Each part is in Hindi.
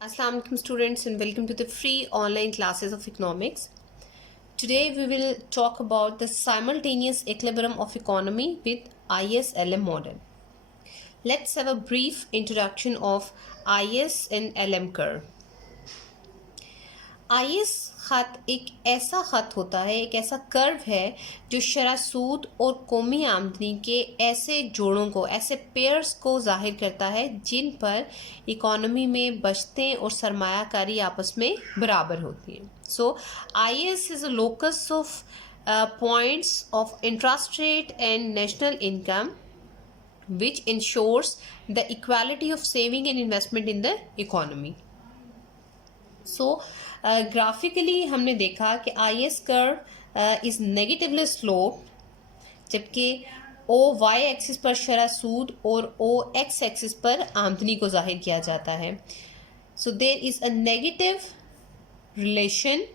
Assalamu alaikum students and welcome to the free online classes of economics. Today we will talk about the simultaneous equilibrium of economy with IS-LM model. Let's have a brief introduction of IS and LM curve. IS खत एक ऐसा खत होता है, एक ऐसा कर्व है जो शरह सूद और कौमी आमदनी के ऐसे जोड़ों को, ऐसे पेयर्स को जाहिर करता है जिन पर इकोनॉमी में बचतें और सरमायाकारी आपस में बराबर होती हैं. सो IS is a locus of points of interest rate and national income which ensures the equality of saving and investment in the economy. So graphically हमने देखा कि IS curve is negatively slope, जबकि ओ वाई एक्सिस पर शरह सूद और ओ एक्स एक्सिस पर आमदनी को जाहिर किया जाता है. So there is a negative relation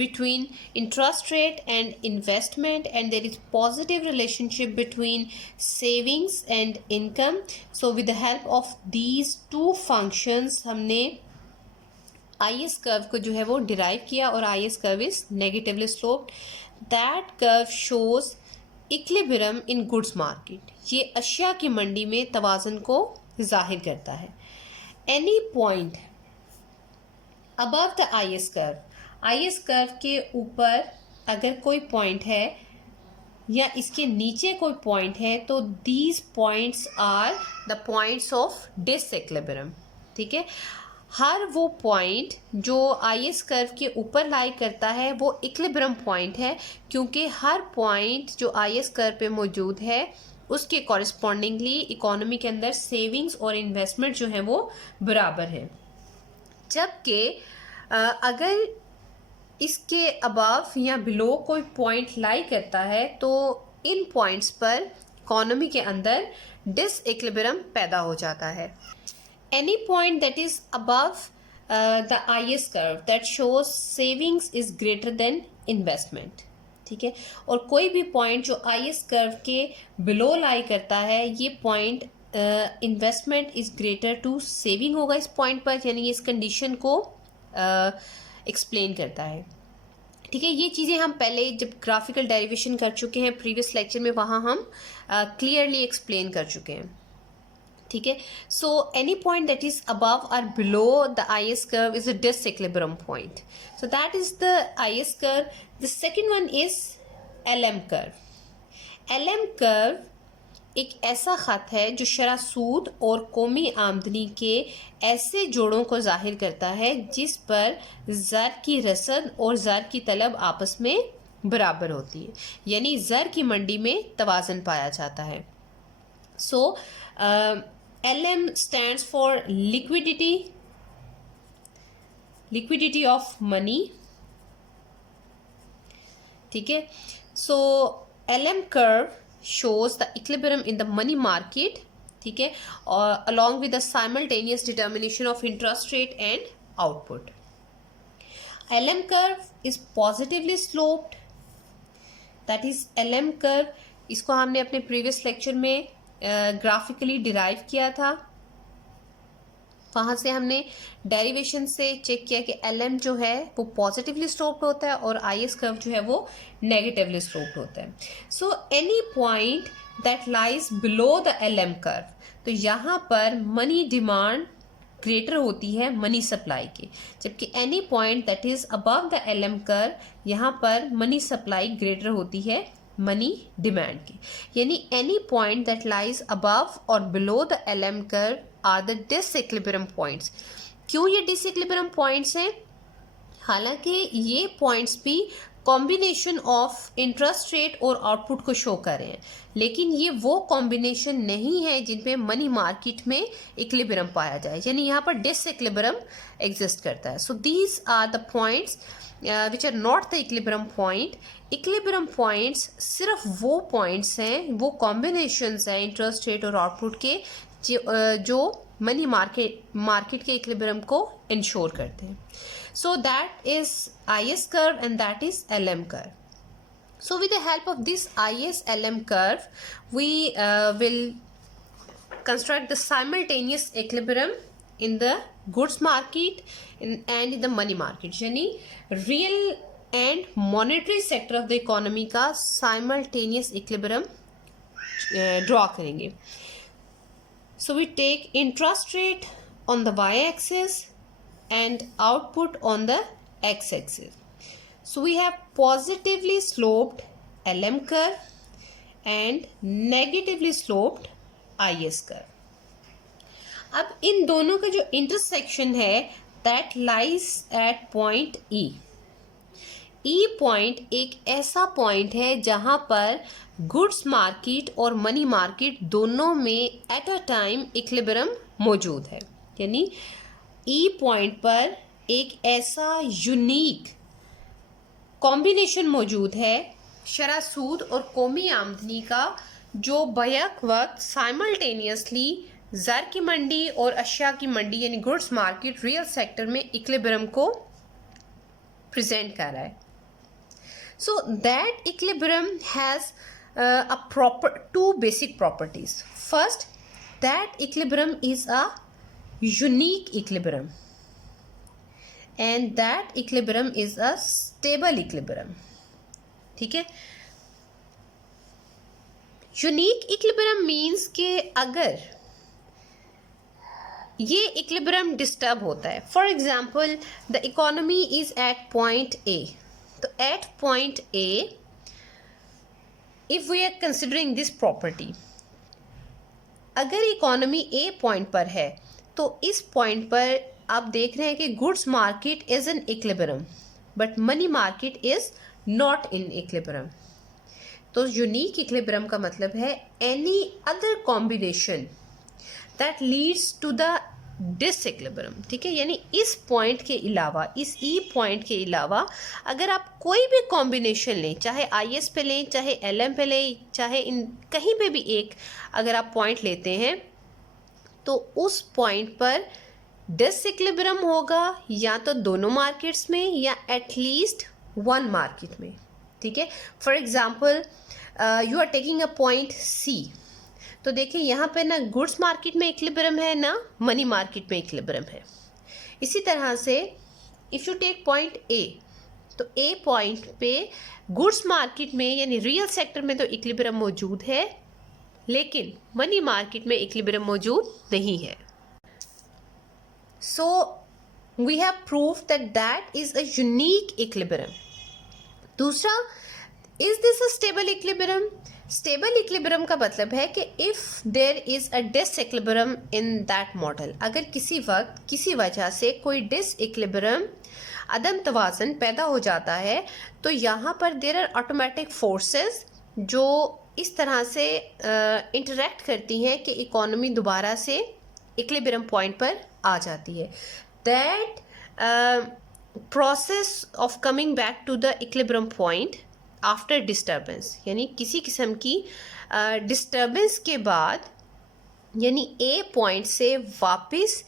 between interest rate and investment, and there is positive relationship between savings and income. So with the help of these two functions हमने IS कर्व को जो है वो डिराइव किया, और IS curve is negatively sloped. That curve shows equilibrium in goods market. ये अशिया की मंडी में तवाज़ुन को जाहिर करता है. Any point above the IS curve के ऊपर अगर कोई पॉइंट है या इसके नीचे कोई पॉइंट है तो these points are the points of disequilibrium. ठीक है, हर वो पॉइंट जो IS कर्व के ऊपर लाई करता है वो इक्विलिब्रियम पॉइंट है, क्योंकि हर पॉइंट जो IS कर्व पे मौजूद है उसके कॉरस्पॉन्डिंगली इकोनॉमी के अंदर सेविंग्स और इन्वेस्टमेंट जो है वो बराबर है. जबकि अगर इसके अबव या बिलो कोई पॉइंट लाई करता है तो इन पॉइंट्स पर इकोनॉमी के अंदर डिसइक्विलिब्रियम पैदा हो जाता है. Any point that is above the IS curve that shows savings is greater than investment. ठीक है, और कोई भी पॉइंट जो IS कर्व के बिलो लाई करता है, ये point investment is greater to saving होगा इस पॉइंट पर, यानी इस कंडीशन को एक्सप्लेन करता है. ठीक है, ये चीज़ें हम पहले जब ग्राफिकल डेरिवेशन कर चुके हैं प्रीवियस लेक्चर में, वहाँ हम क्लियरली एक्सप्लेन कर चुके हैं. ठीक है, so any point that is above और below the IS curve is a disequilibrium point. So that is the IS curve. The second one is LM curve. LM curve एक ऐसा ख़त है जो शरह सूद और कौमी आमदनी के ऐसे जोड़ों को जाहिर करता है जिस पर ज़र की रसद और ज़र की तलब आपस में बराबर होती है, यानी ज़र की मंडी में तवाज़ुन पाया जाता है. सो LM stands for liquidity of money. ठीक है, so LM curve shows the equilibrium in the money market. ठीक है, along with the simultaneous determination of interest rate and output. LM curve is positively sloped. that is LM curve. इसको हमने अपने प्रीवियस लेक्चर में ग्राफिकली डिराइव किया था. वहाँ से हमने डेरिवेशन से चेक किया कि LM जो है वो पॉजिटिवली स्लोप्ड होता है और IS कर्व जो है वो नेगेटिवली स्लोप्ड होता है. So any point that lies below the LM curve, तो यहाँ पर मनी डिमांड ग्रेटर होती है मनी सप्लाई के, जबकि any point that is above the LM curve, यहाँ पर मनी सप्लाई ग्रेटर होती है मनी डिमांड की. यानी any point that lies above और below the LM curve are the disequilibrium points. क्यों ये डिसइक्विलिब्रियम पॉइंट्स हैं? हालांकि ये पॉइंट्स भी कॉम्बिनेशन ऑफ इंटरेस्ट रेट और आउटपुट को शो कर रहे हैं, लेकिन ये वो कॉम्बिनेशन नहीं है जिन पे मनी मार्केट में इक्विलिब्रियम पाया जाए, यानी यहाँ पर डिसइक्विलिब्रियम एग्जिस्ट करता है. So these are the points which are not the equilibrium point. Equilibrium points सिर्फ वो पॉइंट्स हैं, वो कॉम्बिनेशंस हैं इंटरेस्ट रेट और आउटपुट के जो मनी मार्केट के इक्विलिब्रियम को इंश्योर करते हैं. सो that is IS curve and that is LM curve. So with the help of this IS-LM curve, we will construct the simultaneous equilibrium in the goods market and in the money market, यानी real and monetary sector of the economy का simultaneous equilibrium draw करेंगे. So we take interest rate on the y-axis and output on the x-axis. So we have positively sloped LM curve and negatively sloped IS curve. अब इन दोनों का जो इंटरसेक्शन है that lies at point E. E point एक ऐसा पॉइंट है जहां पर गुड्स मार्केट और मनी मार्केट दोनों में एट अ टाइम इक्विलिब्रियम मौजूद है. यानी ई पॉइंट पर एक ऐसा यूनिक कॉम्बिनेशन मौजूद है शरह सूद और कौमी आमदनी का, जो बैक वक्त साइमल्टेनियसली ज़र की मंडी और अशिया की मंडी यानी गुड्स मार्केट रियल सेक्टर में इक्विलिब्रियम को प्रेजेंट कर रहा है. So that equilibrium has two basic properties. First, that equilibrium is a unique equilibrium and that equilibrium is a stable equilibrium. ठीक है. यूनिक इक्विलिब्रियम मीन्स कि अगर ये इक्विलिब्रियम डिस्टर्ब होता है, for example the economy is at point A, तो at point A if we are considering this property, अगर इकोनॉमी ए पॉइंट पर है तो इस पॉइंट पर आप देख रहे हैं कि goods market is in equilibrium but money market is not in equilibrium. तो यूनिक इक्विलिब्रियम का मतलब है any other combination that leads to the disequilibrium. ठीक है, यानी इस पॉइंट के अलावा, इस ई पॉइंट के अलावा अगर आप कोई भी कॉम्बिनेशन लें, चाहे आई पे लें, चाहे एल पे लें, चाहे इन कहीं पे भी एक अगर आप पॉइंट लेते हैं तो उस पॉइंट पर डिसइक्विलिब्रियम होगा या तो दोनों मार्केट्स में या एटलीस्ट वन मार्केट में. ठीक है, for example you are taking a point C, तो देखिए यहाँ पे ना गुड्स मार्केट में इक्विलिब्रियम है ना मनी मार्केट में इक्विलिब्रियम है. इसी तरह से if you take point A, तो ए पॉइंट पे गुड्स मार्केट में यानी रियल सेक्टर में तो इक्विलिब्रियम मौजूद है लेकिन मनी मार्केट में इक्विलिब्रियम मौजूद नहीं है. So we have proved that that is a unique equilibrium. दूसरा, is this a stable equilibrium? Stable equilibrium का मतलब है कि if there is a disequilibrium in that model, अगर किसी वक्त किसी वजह से कोई डिसइक्विलिब्रियम अदम तवाज़न पैदा हो जाता है तो यहाँ पर देयर आर ऑटोमेटिक फोर्सेस जो इस तरह से इंटरेक्ट करती हैं कि इकोनॉमी दोबारा से इक्विलिब्रियम पॉइंट पर आ जाती है. That process of coming back to the equilibrium point after disturbance, यानी किसी किस्म की डिस्टर्बेंस के बाद, यानी ए पॉइंट से वापस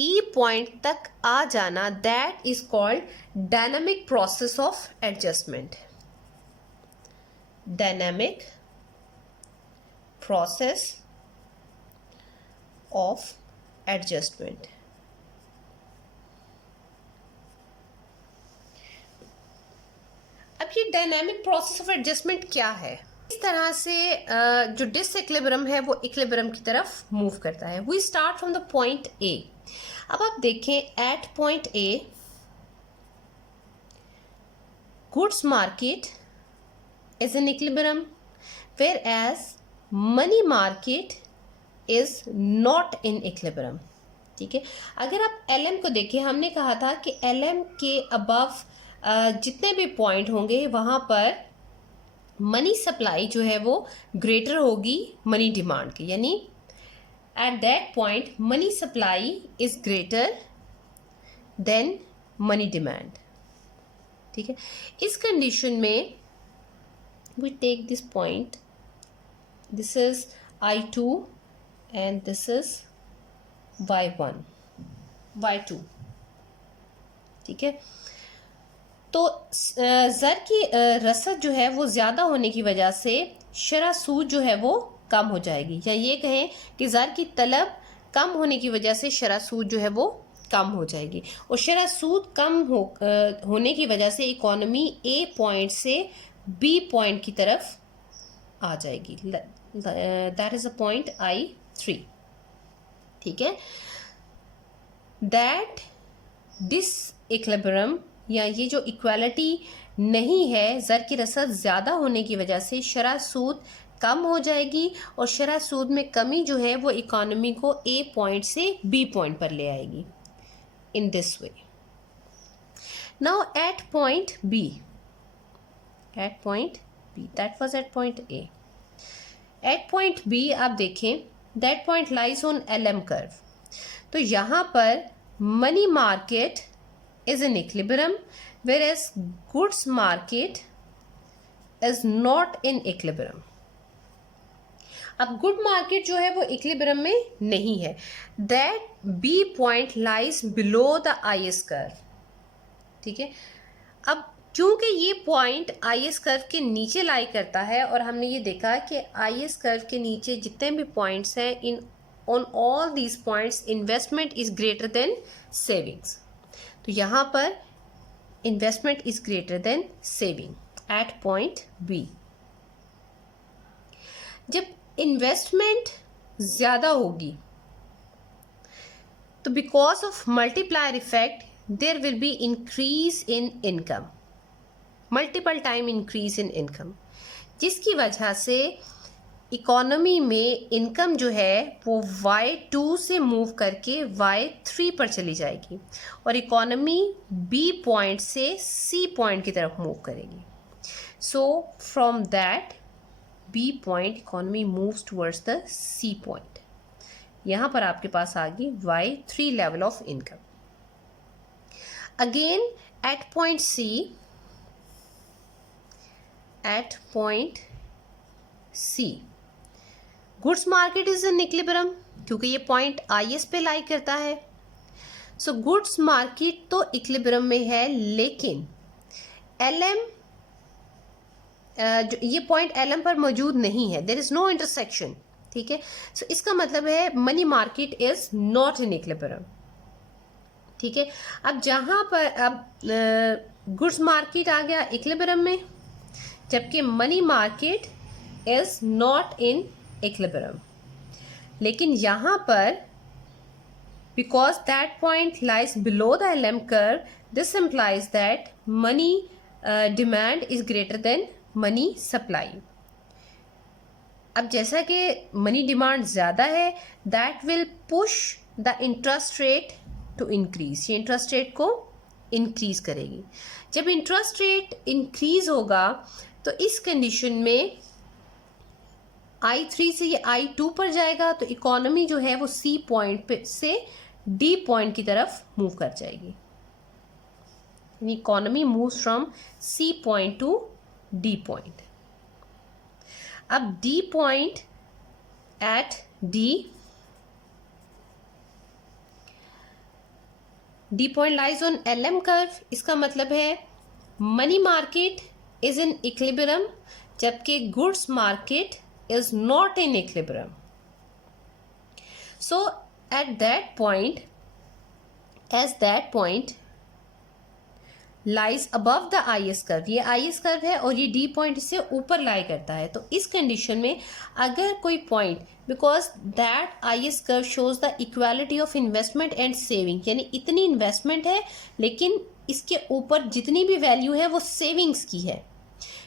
ई पॉइंट तक आ जाना, that is called dynamic process of adjustment. Dynamic process of adjustment. अब ये डायनामिक प्रोसेस ऑफ एडजस्टमेंट क्या है? इस तरह से जो डिसइक्विलिब्रियम है वो इक्विलिब्रियम की तरफ मूव करता है. We start from the point A. अब आप देखें at point A goods market is in equilibrium whereas money market is not in equilibrium. ठीक है, अगर आप एल को देखें, हमने कहा था कि एल के अबव जितने भी पॉइंट होंगे वहाँ पर मनी सप्लाई जो है वो ग्रेटर होगी मनी डिमांड की, यानी at that point money supply is greater than money demand. ठीक है, इस कंडीशन में we take this point, this is I2 and this is Y1, Y2. ठीक है, तो ज़र की रसद जो है वो ज़्यादा होने की वजह से शरह सूद जो है वो कम हो जाएगी, या ये कहें कि ज़र की तलब कम होने की वजह से शरह सूद जो है वो कम हो जाएगी, और शरह सूद कम होने की वजह से इकोनॉमी ए पॉइंट से बी पॉइंट की तरफ आ जाएगी. That is a point I3. ठीक है. दैट डिस इक्विलिब्रियम या ये जो इक्वालिटी नहीं है, ज़र की रसद ज़्यादा होने की वजह से शरह सूद कम हो जाएगी, और शरह सूद में कमी जो है वो इकोनॉमी को ए पॉइंट से बी पॉइंट पर ले आएगी in this way. Now at point B, that was at point A. At point B आप देखें, that point lies on LM curve. तो यहाँ पर money market is in equilibrium, whereas goods market is not in equilibrium. अब गुड मार्केट जो है वो इक्विलिब्रियम में नहीं है. That B point lies below the IS curve. ठीक है. अब क्योंकि ये पॉइंट IS कर्व के नीचे लाई करता है, और हमने ये देखा कि IS कर्व के नीचे जितने भी पॉइंट्स हैं, in on all these points investment is greater than savings. तो यहाँ पर investment is greater than saving at point B. जब इन्वेस्टमेंट ज़्यादा होगी तो because of multiplier effect there will be increase in income, multiple time increase in income, जिसकी वजह से इकोनॉमी में इनकम जो है वो Y2 से मूव करके Y3 पर चली जाएगी, और इकोनॉमी B पॉइंट से C पॉइंट की तरफ मूव करेगी. So from that B point economy moves towards the C point. यहाँ पर आपके पास आ गई Y3 level of income. Again at point C, goods market is in equilibrium क्योंकि ये point IS पे लाई करता है. So goods market तो equilibrium में है, लेकिन LM जो ये पॉइंट LM पर मौजूद नहीं है. There is no intersection. ठीक है. सो इसका मतलब है money market is not in equilibrium. ठीक है. अब जहाँ पर अब गुड्स मार्केट आ गया इक्विलिब्रियम में, जबकि money market is not in equilibrium. लेकिन यहाँ पर because that point lies below the LM curve, this implies that money demand is greater than money supply. अब जैसा कि मनी डिमांड ज़्यादा है, that will push the interest rate to increase. ये इंटरेस्ट रेट को इंक्रीज करेगी. जब इंटरेस्ट रेट इंक्रीज होगा तो इस कंडीशन में I3 से ये I2 पर जाएगा, तो इकोनॉमी जो है वो C पॉइंट पे से D पॉइंट की तरफ मूव कर जाएगी. Economy moves from C point to D point. अब D point at D point lies on LM curve. इसका मतलब है money market is in equilibrium, जबकि goods market is not in equilibrium. So at that point, as that point lies above the IS curve, ये IS कर्व है और ये D पॉइंट इससे ऊपर लाई करता है. तो इस कंडीशन में अगर कोई point, because that IS curve shows the equality of investment and saving, यानी इतनी इन्वेस्टमेंट है लेकिन इसके ऊपर जितनी भी वैल्यू है वो सेविंग्स की है.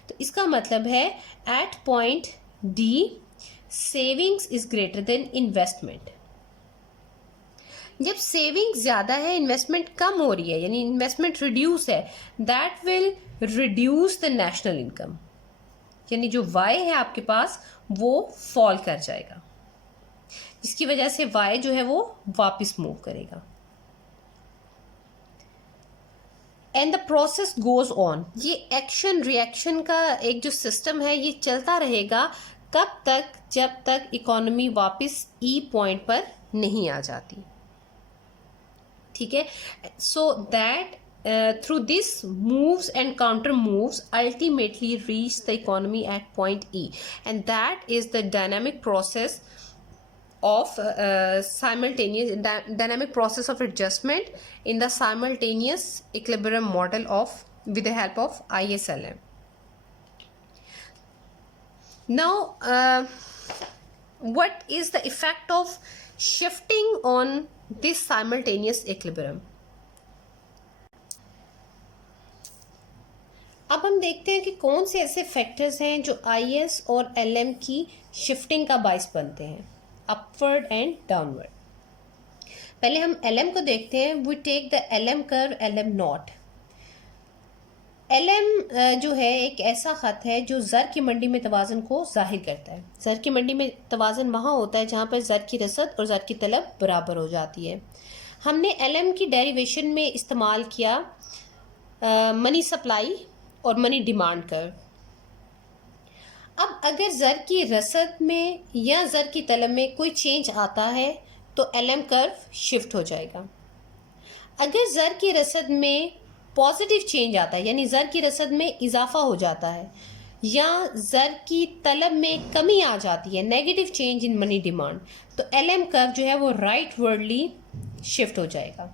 तो इसका मतलब है at point D savings is greater than investment. जब सेविंग ज़्यादा है, इन्वेस्टमेंट कम हो रही है, यानी इन्वेस्टमेंट रिड्यूस है, that will reduce the national income, यानी जो Y है आपके पास वो फॉल कर जाएगा, जिसकी वजह से Y जो है वो वापस मूव करेगा. And the process goes on. ये एक्शन रिएक्शन का एक जो सिस्टम है ये चलता रहेगा. कब तक? जब तक इकोनॉमी वापस E पॉइंट पर नहीं आ जाती. ठीक है. So that through this moves and counter moves ultimately reach the economy at point E, and that is the dynamic process of simultaneous dynamic process of adjustment in the simultaneous equilibrium model of with the help of ISLM. Now, what is the effect of shifting on this simultaneous equilibrium? अब हम देखते हैं कि कौन से ऐसे फैक्टर्स हैं जो IS और LM की शिफ्टिंग का बायस बनते हैं, अपवर्ड एंड डाउनवर्ड. पहले हम LM को देखते हैं. We take the LM curve LM nought. LM जो है एक ऐसा ख़त है जो ज़र की मंडी में तवाज़न को ज़ाहिर करता है. ज़र की मंडी में तवाज़न वहाँ होता है जहाँ पर ज़र की रसद और ज़र की तलब बराबर हो जाती है. हमने LM की डेरिवेशन में इस्तेमाल किया मनी सप्लाई और मनी डिमांड कर्व. अब अगर ज़र की रसद में या ज़र की तलब में कोई चेंज आता है तो LM कर्व शिफ्ट हो जाएगा. अगर ज़र की रसद में पॉजिटिव चेंज आता है, यानी ज़र की रसद में इजाफा हो जाता है, या ज़र की तलब में कमी आ जाती है, negative change in money demand, तो LM कर्व जो है वो राइट वर्डली शिफ्ट हो जाएगा.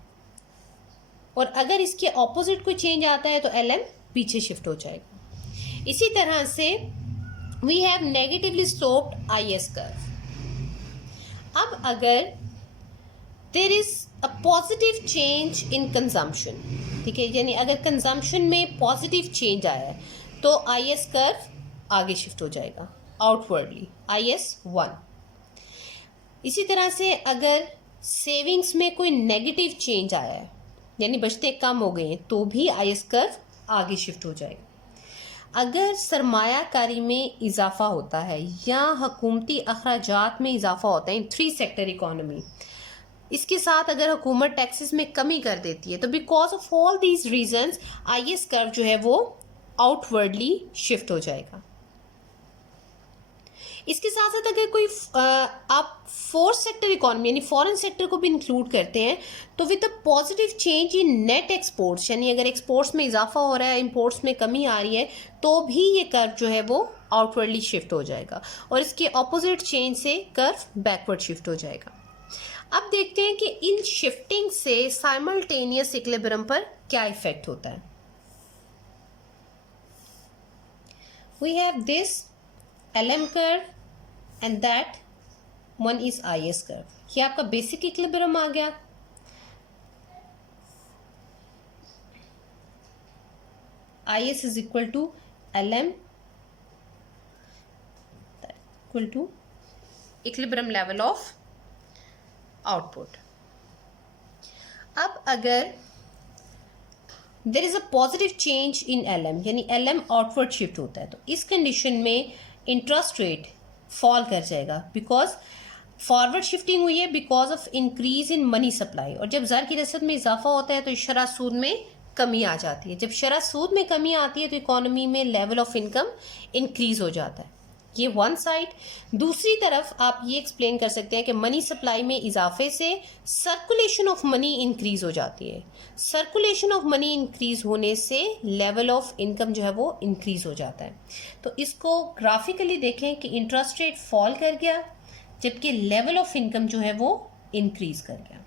और अगर इसके ऑपोजिट कोई चेंज आता है तो LM पीछे शिफ्ट हो जाएगा. इसी तरह से we have negatively sloped IS curve. अब अगर there is a positive change in consumption, ठीक है, यानी अगर कंजम्पशन में पॉजिटिव चेंज आया है तो IS कर्व आगे शिफ्ट हो जाएगा आउटवर्डली, IS 1. इसी तरह से अगर सेविंग्स में कोई नेगेटिव चेंज आया है, यानी बचते कम हो गए हैं, तो भी IS कर्व आगे शिफ्ट हो जाएगा. अगर सरमायाकारी में इजाफा होता है या हुकूमती अखराजात में इजाफा होता है इन 3 सेक्टर इकोनॉमी, इसके साथ अगर हुकूमत टैक्सेस में कमी कर देती है, तो because of all these reasons IS curve जो है वो आउटवर्डली शिफ्ट हो जाएगा. इसके साथ साथ अगर कोई आप 4th सेक्टर इकोनॉमी यानी फॉरेन सेक्टर को भी इंक्लूड करते हैं, तो with a positive change in net exports, यानी अगर एक्सपोर्ट्स में इजाफा हो रहा है, इंपोर्ट्स में कमी आ रही है, तो भी ये कर्व जो है वो आउटवर्डली शिफ्ट हो जाएगा और इसके ऑपोजिट चेंज से कर्व बैकवर्ड शिफ्ट हो जाएगा. अब देखते हैं कि इन शिफ्टिंग से साइमल्टेनियस इक्विलिब्रियम पर क्या इफेक्ट होता है. We have this LM curve and that one is IS curve. ये आपका बेसिक इक्विलिब्रियम आ गया. IS is equal to LM equal to equilibrium level of output. अब अगर there is a positive change in LM, यानी LM आउटवर्ड शिफ्ट होता है, तो इस कंडीशन में इंटरेस्ट रेट फॉल कर जाएगा बिकॉज फॉरवर्ड शिफ्टिंग हुई है because of increase in money supply. और जब ज़र की रसद में इजाफा होता है तो शरह सूद में कमी आ जाती है. जब शरह सूद में कमी आती है तो इकोनॉमी में लेवल ऑफ इनकम इंक्रीज हो जाता है. ये वन साइड. दूसरी तरफ आप ये एक्सप्लेन कर सकते हैं कि मनी सप्लाई में इजाफे से सर्कुलेशन ऑफ मनी इंक्रीज हो जाती है. सर्कुलेशन ऑफ मनी इंक्रीज होने से लेवल ऑफ इनकम जो है वो इंक्रीज हो जाता है. तो इसको ग्राफिकली देखें कि इंटरेस्ट रेट फॉल कर गया जबकि लेवल ऑफ इनकम जो है वो इंक्रीज कर गया.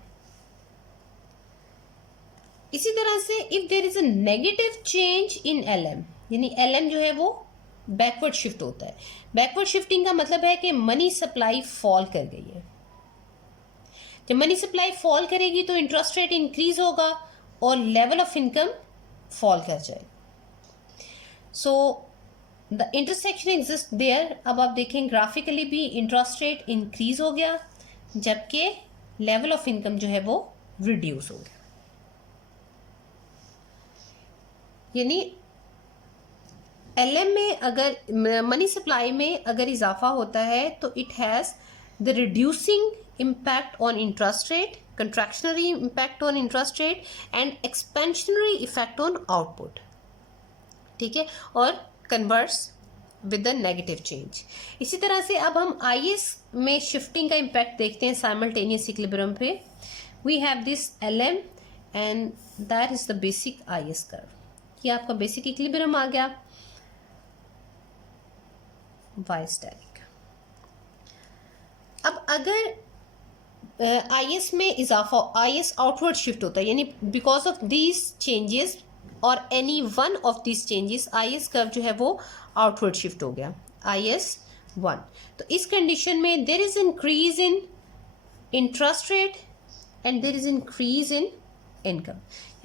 इसी तरह से if there is a negative change in LM, यानी LM जो है वो बैकवर्ड शिफ्ट होता है. बैकवर्ड शिफ्टिंग का मतलब है कि मनी सप्लाई फॉल कर गई है. जब मनी सप्लाई फॉल करेगी तो इंटरेस्ट रेट इंक्रीज होगा और लेवल ऑफ इनकम फॉल कर जाएगा. So the intersection exist there. अब आप देखें ग्राफिकली भी इंटरेस्ट रेट इंक्रीज हो गया जबकि लेवल ऑफ इनकम जो है वो रिड्यूस हो गया. यानी LM में अगर मनी सप्लाई में अगर इजाफा होता है तो it has the reducing impact on interest rate, contractionary impact on interest rate and expansionary effect on output. ठीक है, और converse with the negative change. इसी तरह से अब हम IS में शिफ्टिंग का इम्पैक्ट देखते हैं साइमल्टेनियस इक्विलिब्रियम पे. We have this LM and that is the basic IS curve. ये आपका बेसिक इक्विलिब्रियम आ गया वाई स्टैटिक. अब अगर IS में इजाफा, IS आउटवर्ड शिफ्ट होता है, यानी बिकॉज ऑफ दीज चेंजेस और any one of these changes IS curve जो है वो आउटवर्ड शिफ्ट हो गया, IS1। तो इस कंडीशन में there is increase in interest rate and there is increase in income,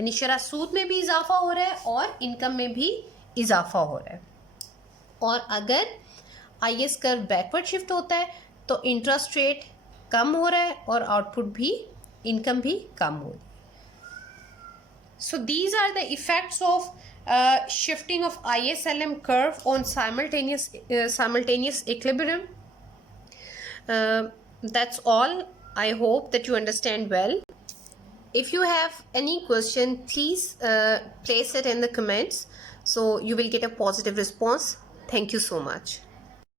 यानी शरह सूद में भी इजाफा हो रहा है और इनकम में भी इजाफा हो रहा है। और अगर IS कर्व बैकवर्ड शिफ्ट होता है तो इंटरेस्ट रेट कम हो रहा है और आउटपुट भी, इनकम भी कम हो रही है। So these are the effects of shifting of ISLM curve on simultaneous equilibrium. That's all. I hope that you understand well. If you have any question, please place it in the comments, so you will get a positive response. Thank you so much.